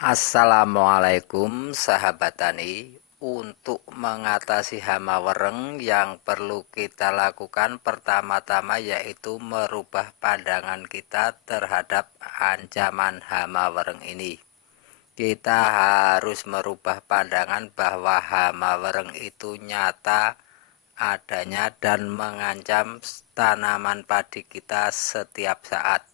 Assalamualaikum sahabat tani. Untuk mengatasi hama wereng yang perlu kita lakukan pertama-tama yaitu merubah pandangan kita terhadap ancaman hama wereng ini. Kita harus merubah pandangan bahwa hama wereng itu nyata adanya dan mengancam tanaman padi kita setiap saat.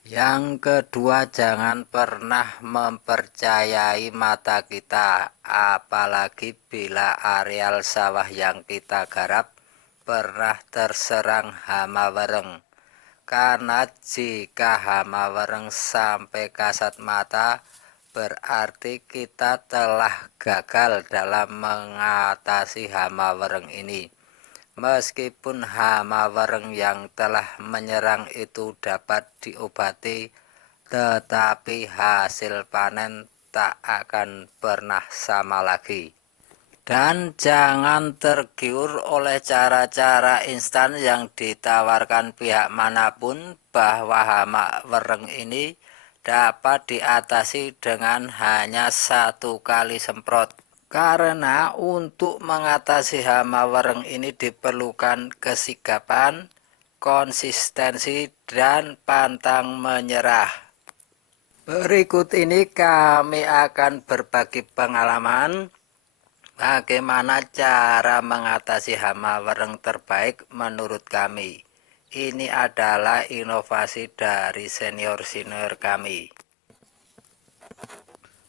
Yang kedua, jangan pernah mempercayai mata kita, apalagi bila areal sawah yang kita garap pernah terserang hama wereng. Karena jika hama wereng sampai kasat mata, berarti kita telah gagal dalam mengatasi hama wereng ini. Meskipun hama wereng yang telah menyerang itu dapat diobati, tetapi hasil panen tak akan pernah sama lagi. Dan jangan tergiur oleh cara-cara instan yang ditawarkan pihak manapun bahwa hama wereng ini dapat diatasi dengan hanya 1 kali semprot. Karena untuk mengatasi hama wereng ini diperlukan kesigapan, konsistensi, dan pantang menyerah. Berikut ini kami akan berbagi pengalaman bagaimana cara mengatasi hama wereng terbaik menurut kami. Ini adalah inovasi dari senior-senior kami.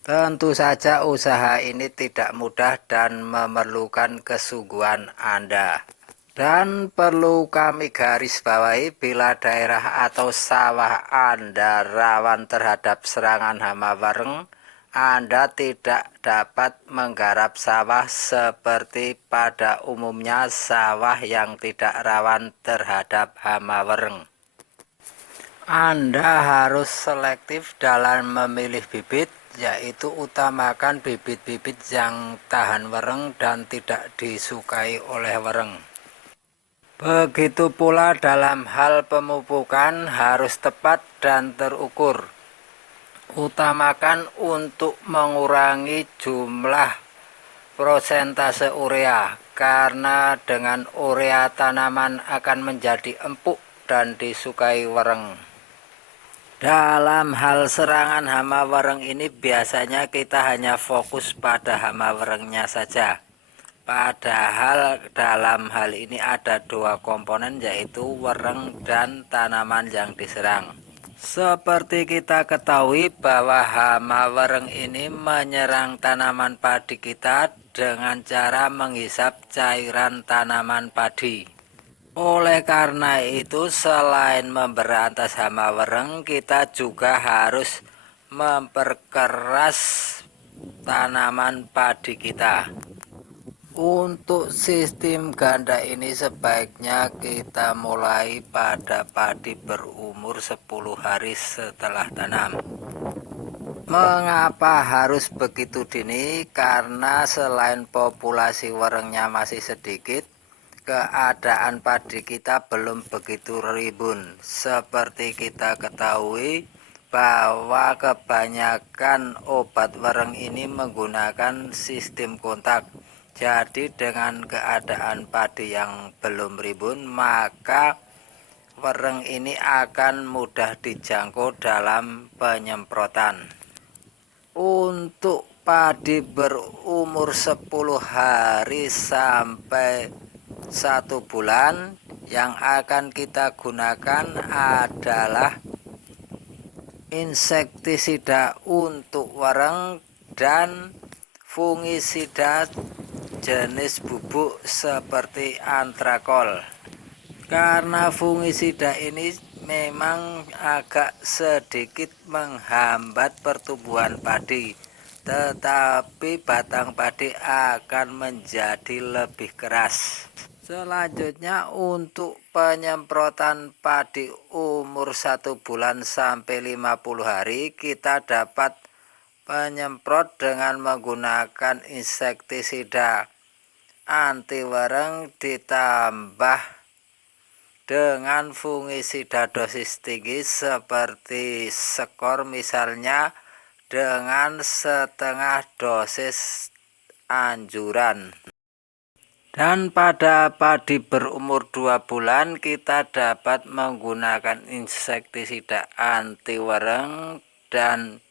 Tentu saja usaha ini tidak mudah dan memerlukan kesungguhan Anda. Dan perlu kami garis bawahi bila daerah atau sawah Anda rawan terhadap serangan hama wereng, Anda tidak dapat menggarap sawah seperti pada umumnya sawah yang tidak rawan terhadap hama wereng. Anda harus selektif dalam memilih bibit, yaitu utamakan bibit-bibit yang tahan wereng dan tidak disukai oleh wereng. Begitu pula dalam hal pemupukan harus tepat dan terukur. Utamakan untuk mengurangi jumlah prosentase urea, karena dengan urea tanaman akan menjadi empuk dan disukai wereng. Dalam hal serangan hama wereng ini biasanya kita hanya fokus pada hama werengnya saja. Padahal dalam hal ini ada 2 komponen, yaitu wereng dan tanaman yang diserang. Seperti kita ketahui bahwa hama wereng ini menyerang tanaman padi kita dengan cara menghisap cairan tanaman padi. Oleh karena itu, selain memberantas hama wereng, kita juga harus memperkeras tanaman padi kita. Untuk sistem ganda ini sebaiknya kita mulai pada padi berumur 10 hari setelah tanam. Mengapa harus begitu dini? Karena selain populasi werengnya masih sedikit, keadaan padi kita belum begitu rimbun. Seperti kita ketahui bahwa kebanyakan obat wereng ini menggunakan sistem kontak. Jadi dengan keadaan padi yang belum rimbun, maka wereng ini akan mudah dijangkau dalam penyemprotan. Untuk padi berumur 10 hari sampai 1 bulan, yang akan kita gunakan adalah insektisida untuk wereng dan fungisida jenis bubuk seperti antrakol. Karena fungisida ini memang agak sedikit menghambat pertumbuhan padi, tetapi batang padi akan menjadi lebih keras. Selanjutnya, untuk penyemprotan padi umur 1 bulan sampai 50 hari, kita dapat penyemprot dengan menggunakan insektisida anti wereng ditambah dengan fungisida dosis tinggi seperti skor misalnya dengan setengah dosis anjuran. Dan pada padi berumur 2 bulan kita dapat menggunakan insektisida anti wereng dan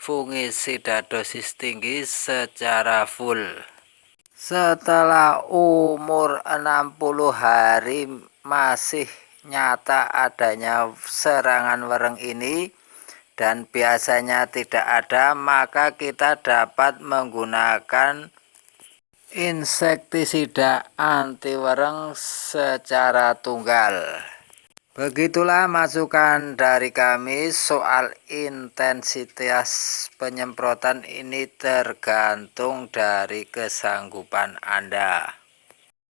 fungisida dosis tinggi secara full. Setelah umur 60 hari masih nyata adanya serangan wereng ini dan biasanya tidak ada, maka kita dapat menggunakan insektisida anti wereng secara tunggal. Begitulah masukan dari kami. Soal intensitas penyemprotan ini tergantung dari kesanggupan Anda.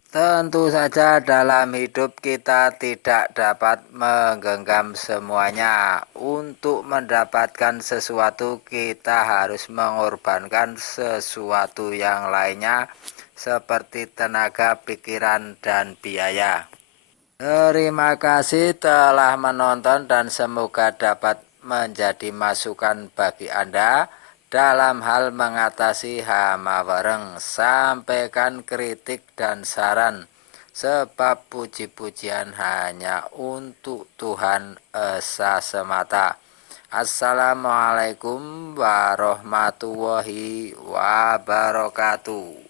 Tentu saja dalam hidup kita tidak dapat menggenggam semuanya. Untuk mendapatkan sesuatu kita harus mengorbankan sesuatu yang lainnya seperti tenaga, pikiran, dan biaya. Terima kasih telah menonton dan semoga dapat menjadi masukan bagi Anda dalam hal mengatasi hama wereng. Sampaikan kritik dan saran, sebab puji-pujian hanya untuk Tuhan Esa semata. Assalamualaikum warahmatullahi wabarakatuh.